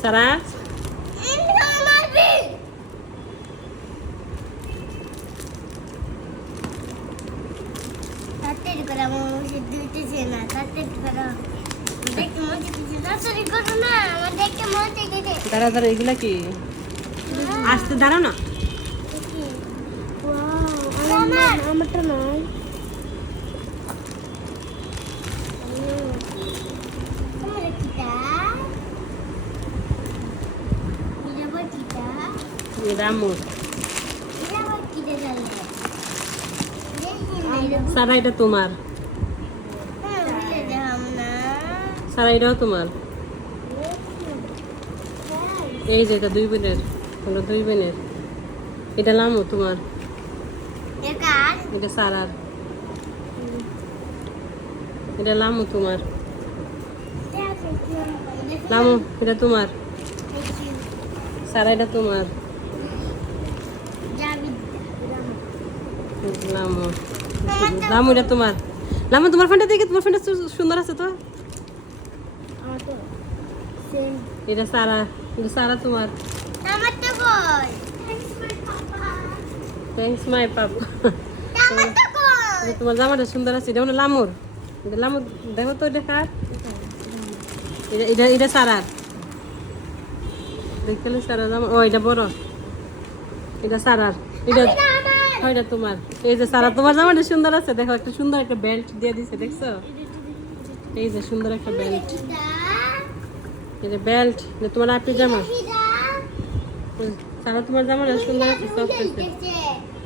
সারা দাঁড়া দাঁড়া এগুলা কি আসতে দাঁড়াও না আমারটা নয় রামুর সারা এটা তোমার সারা এটাও তোমার এই যে এটা দুই বোনের হলো দুই বোনের এটা লামু তোমার এটা সারার এটা লামু তোমার লামু এটা তোমার সারা এটা তোমার লামু লামু এটা তোমার লামু তোমার ফ্রেন্ডটা দেখে তোমার ফ্রেন্ডটা সুন্দর আছে তো এটা সারা তোমার থ্যাঙ্কস মাই পাপা তোমার জামাটা সুন্দর আছে এটা মানে লামুর এটা লামুর দেখো তো এটা কার এটা এটা সারার দেখতে সারা জামা ও এটা বড় এটা সারার এটা এটা তোমার এই যে সারা তোমার জামাটা সুন্দর আছে দেখো একটা সুন্দর একটা বেল্ট দিয়ে দিছে দেখছো এই যে সুন্দর একটা বেল্ট এটা বেল্ট এটা তোমার আপনি জামা সারা তোমার জামাটা সুন্দর আছে সব আছে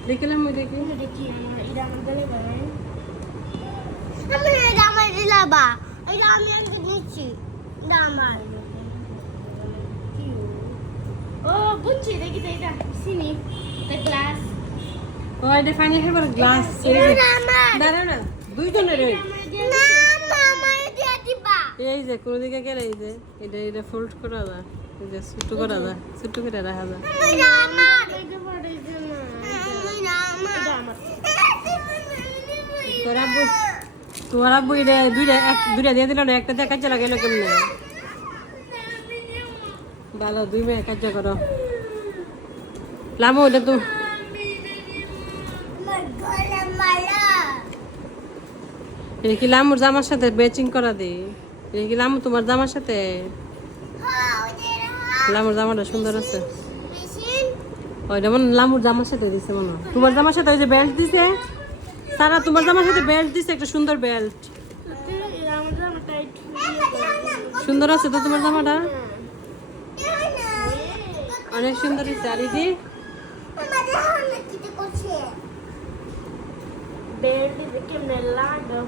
দেখলাম ওই দেখি ও বুঝছি দেখি তো এটা চিনি গ্লাস ও এটা ফাইনাল হেবার গ্লাস দাঁড়া না দুইজনের এই যে কোন দিকে গেলে এই যে এটা এটা ফোল্ড করা যায় এই যে ছোট করা যায় ছোট করে রাখা যায় তোরা বই রে দুইটা দিয়ে দিল না একটা দিয়ে কাজে লাগাইলো কেমনে ভালো দুই মেয়ে কাজ করো লামো এটা তো এটা কি লামুর জামার সাথে ম্যাচিং করা দে এটা কি লামু তোমার জামার সাথে লামুর জামাটা সুন্দর আছে ওইটা মনে লামুর জামার সাথে দিছে মনে তোমার জামার সাথে ওই যে বেল্ট দিছে সারা তোমার জামার সাথে বেল্ট দিছে একটা সুন্দর বেল্ট সুন্দর আছে তো তোমার জামাটা অনেক সুন্দর হয়েছে আর এই যে বেল্ট কেমনে লাগা